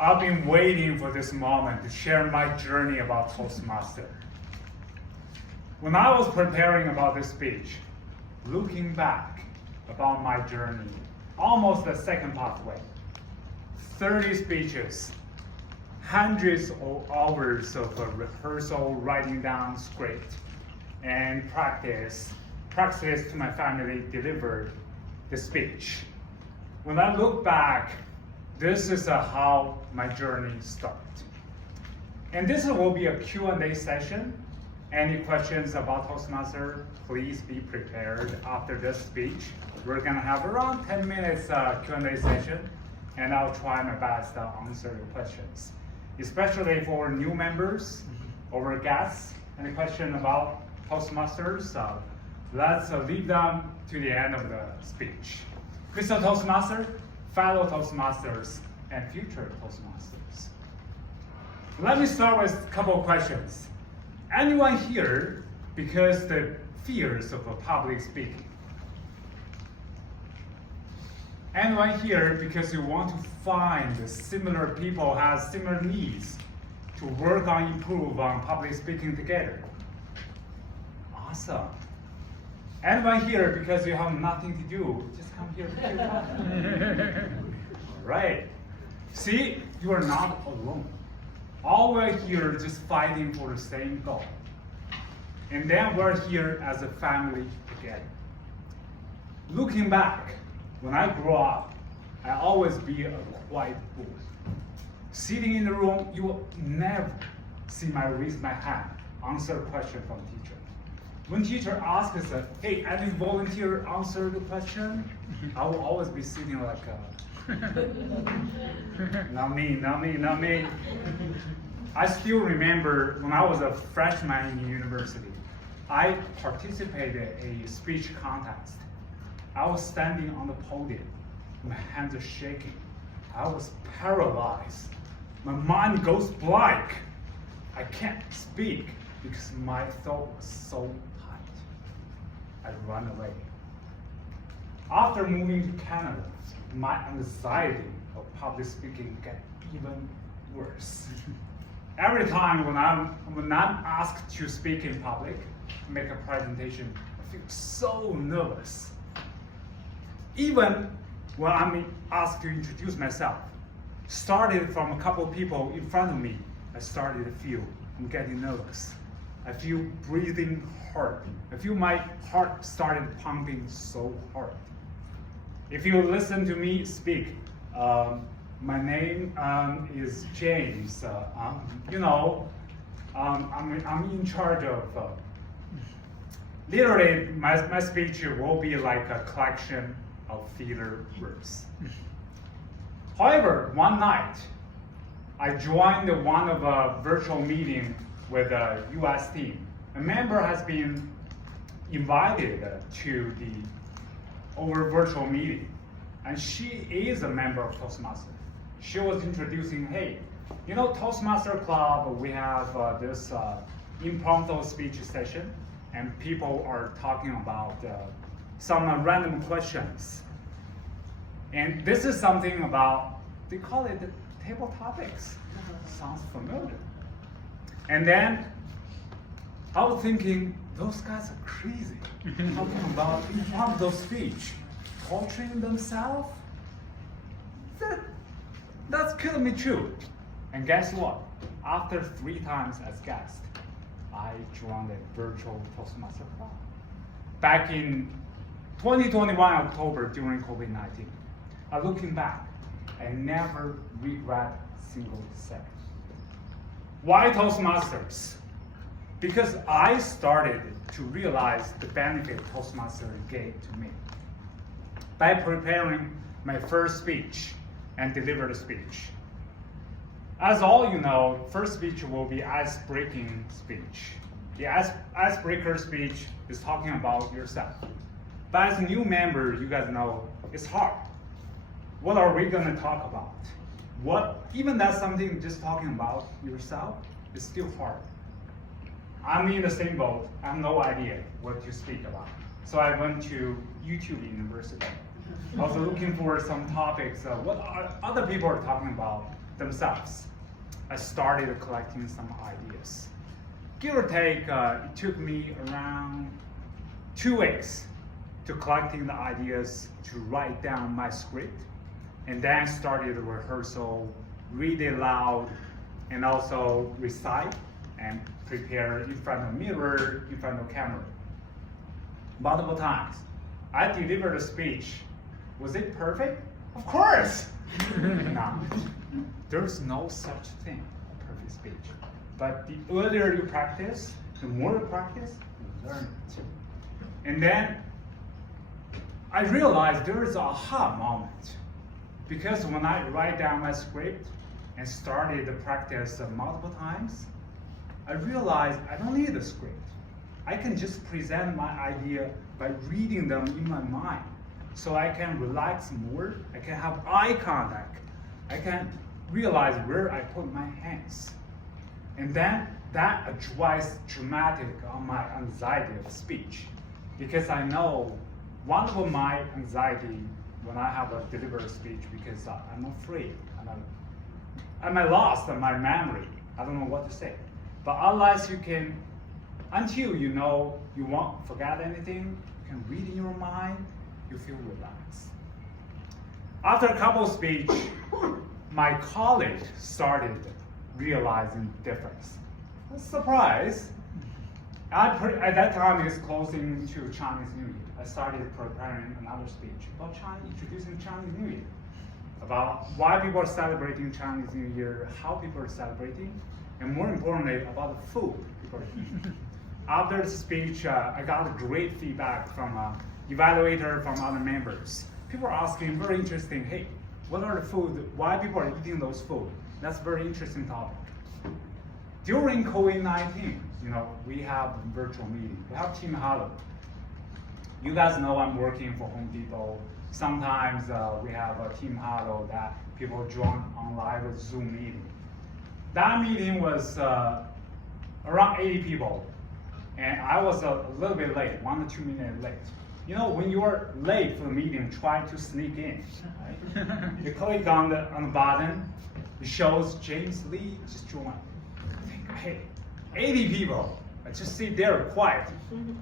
I've been waiting for this moment to share my journey about Toastmaster. When I was preparing about this speech, looking back about my journey, almost the second pathway, 30 speeches, hundreds of hours of rehearsal, writing down script, and practice to my family delivered the speech. When I look back, this is how my journey started. And this will be a Q&A session. Any questions about Toastmaster, please be prepared after this speech. We're gonna have around 10 minutes Q&A session, and I'll try my best to answer your questions. Especially for new members or guests, any question about Toastmasters, let's leave them to the end of the speech. Mr. Toastmaster, fellow Toastmasters, and future Toastmasters. Let me start with a couple of questions. Anyone here because the fears of public speaking? Anyone here because you want to find similar people have similar needs to work on improve on public speaking together? Awesome. Anyone here because you have nothing to do, just come here for fun. All right. See, you are not alone. All we're here just fighting for the same goal. And then we're here as a family together. Looking back, when I grew up, I always be a quiet boy. Sitting in the room, you will never see me raise my hand, answer a question from teacher. When teacher asks us, hey, any volunteer answer the question? I will always be sitting like, not me, not me, not me. I still remember when I was a freshman in university, I participated in a speech contest. I was standing on the podium, my hands are shaking. I was paralyzed. My mind goes blank. I can't speak because my throat was so tight. I ran away. After moving to Canada, my anxiety of public speaking got even worse. Every time when I'm asked to speak in public, make a presentation, I feel so nervous. Even when I'm asked to introduce myself, started from a couple of people in front of me, I started to feel I'm getting nervous. I feel breathing hard. I feel my heart started pumping so hard. If you listen to me speak, my name is James. I'm in charge of. Literally, my speech will be like a collection of theater words. However, one night, I joined one of a virtual meeting with a U.S. team. A member has been invited to our virtual meeting, and she is a member of Toastmasters. She was introducing, hey, Toastmaster Club, we have this impromptu speech session, and people are talking about some random questions. And this is something about, they call it table topics. Sounds familiar. And then I was thinking, those guys are crazy. Talking about impromptu speech, torturing themselves. That's killing me too. And guess what? After 3 times as guest, I joined a virtual Toastmaster club. Back in 2021 October during COVID-19. Looking back, I never regret a single second. Why Toastmasters? Because I started to realize the benefit Toastmasters gave to me. By preparing my first speech and deliver the speech. As all you know, first speech will be ice-breaking speech. The icebreaker speech is talking about yourself. But as a new member, you guys know it's hard. What are we gonna talk about? Even that's something just talking about yourself is still hard. I'm in the same boat. I have no idea what to speak about. So I went to YouTube University. I was looking for some topics, what other people are talking about themselves, I started collecting some ideas. Give or take, it took me around 2 weeks to collecting the ideas, to write down my script, and then started the rehearsal, read it loud, and also recite and prepare in front of mirror, in front of camera. Multiple times. I delivered a speech. Was it perfect? Of course! No. There's no such thing, a perfect speech. But the earlier you practice, the more you practice, you learn it. And then I realized there is a aha moment. Because when I write down my script and started the practice multiple times, I realized I don't need a script. I can just present my idea by reading them in my mind. So I can relax more, I can have eye contact, I can realize where I put my hands. And then that adjusts dramatic on my anxiety of speech. Because I know one of my anxiety when I have a delivered speech, because I'm afraid, I'm lost in my memory. I don't know what to say. But unless you can, until you know you won't forget anything, you can read in your mind, you feel relaxed. After a couple of speech, my colleague started realizing the difference. I was surprised. At that time, it's closing to Chinese New Year. I started preparing another speech about introducing Chinese New Year, about why people are celebrating Chinese New Year, how people are celebrating, and more importantly, about the food people are eating. After the speech, I got great feedback from evaluator, from other members. People are asking very interesting, hey, what are the food, why people are eating those food? That's a very interesting topic. During COVID-19, we have virtual meeting. We have Team Hello. You guys know I'm working for Home Depot. Sometimes we have a Team Hello that people join on live Zoom meeting. That meeting was around 80 people. And I was a little bit late, 1 to 2 minutes late. When you're late for the meeting, try to sneak in. Right? You click on the button, it shows James Lee just joined. I think, hey, 80 people. I just sit there quiet,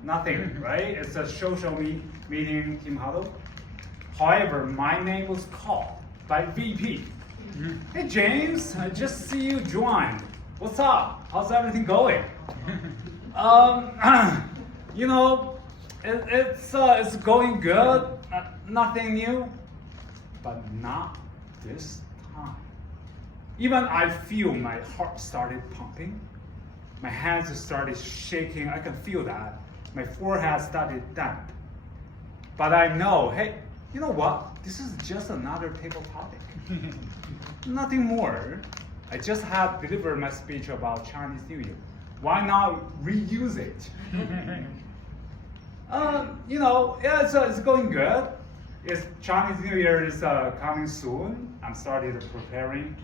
nothing, right? It's a social meeting, Team Huddle. However, my name was called by VP. Hey James, I just see you joined. What's up? How's everything going? It's going good. Nothing new, but not this time. Even I feel my heart started pumping. My hands started shaking. I can feel that. My forehead started damp. But I know, hey, you know what? This is just another table topic. Nothing more. I just have delivered my speech about Chinese New Year. Why not reuse it? It's going good. Chinese New Year is coming soon. I'm started preparing.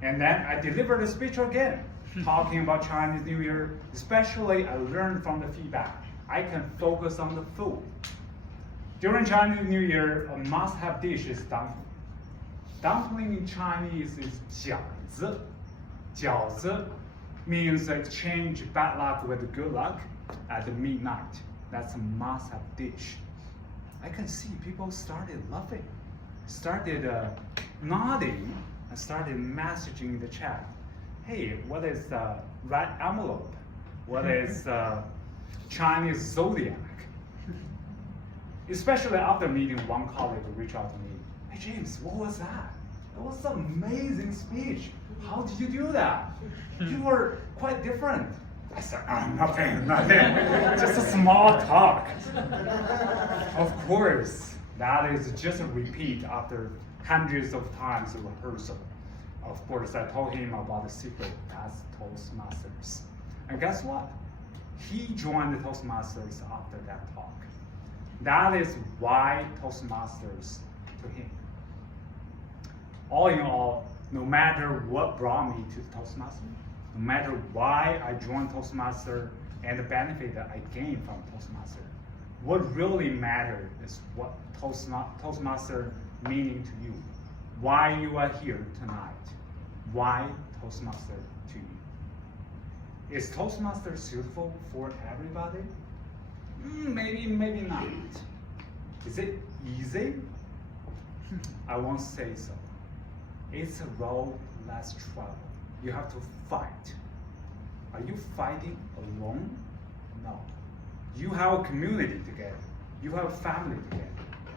And then I delivered a speech again, talking about Chinese New Year. Especially, I learned from the feedback. I can focus on the food. During Chinese New Year, a must-have dish is dumpling. Dumpling in Chinese is 饺子. 饺子 means exchange bad luck with good luck at midnight. That's a must-have dish. I can see people started laughing, started nodding, and started messaging in the chat. Hey, what is the red envelope? What is Chinese zodiac? Especially after meeting, one colleague reached out to me. Hey James, what was that? That was an amazing speech. How did you do that? You were quite different. I said, nothing. Just a small talk. Of course, that is just a repeat after hundreds of times of rehearsal. Of course, I told him about the secret. That's Toastmasters. And guess what? He joined the Toastmasters after that talk. That is why Toastmasters to him. All in all, no matter what brought me to Toastmasters, no matter why I joined Toastmasters and the benefit that I gained from Toastmasters, what really mattered is what Toastmasters meaning to you, why you are here tonight. Why Toastmaster to you? Is Toastmaster suitable for everybody? Maybe not. Is it easy? I won't say so. It's a road less traveled. You have to fight. Are you fighting alone? No. You have a community together. You have a family together.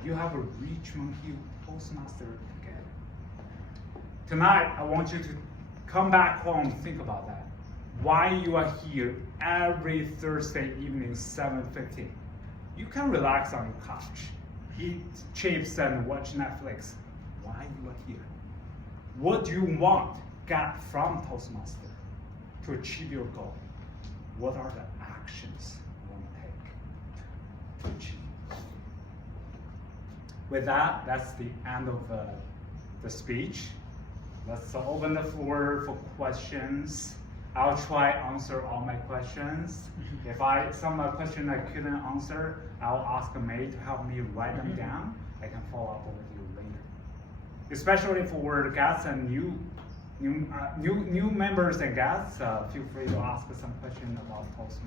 You have a Richmond Hill Toastmaster together. Tonight, I want you to come back home and think about that. Why you are here every Thursday evening, 7:15. You can relax on your couch, eat chips and watch Netflix. Why you are here? What do you want get from Toastmaster to achieve your goal? What are the actions you want to take to achieve? With that, that's the end of the speech. Let's open the floor for questions. I'll try answer all my questions. If some question I couldn't answer, I'll ask May to help me write them down. I can follow up with you later. Especially for guests and new members and guests, feel free to ask some question about Toastmasters.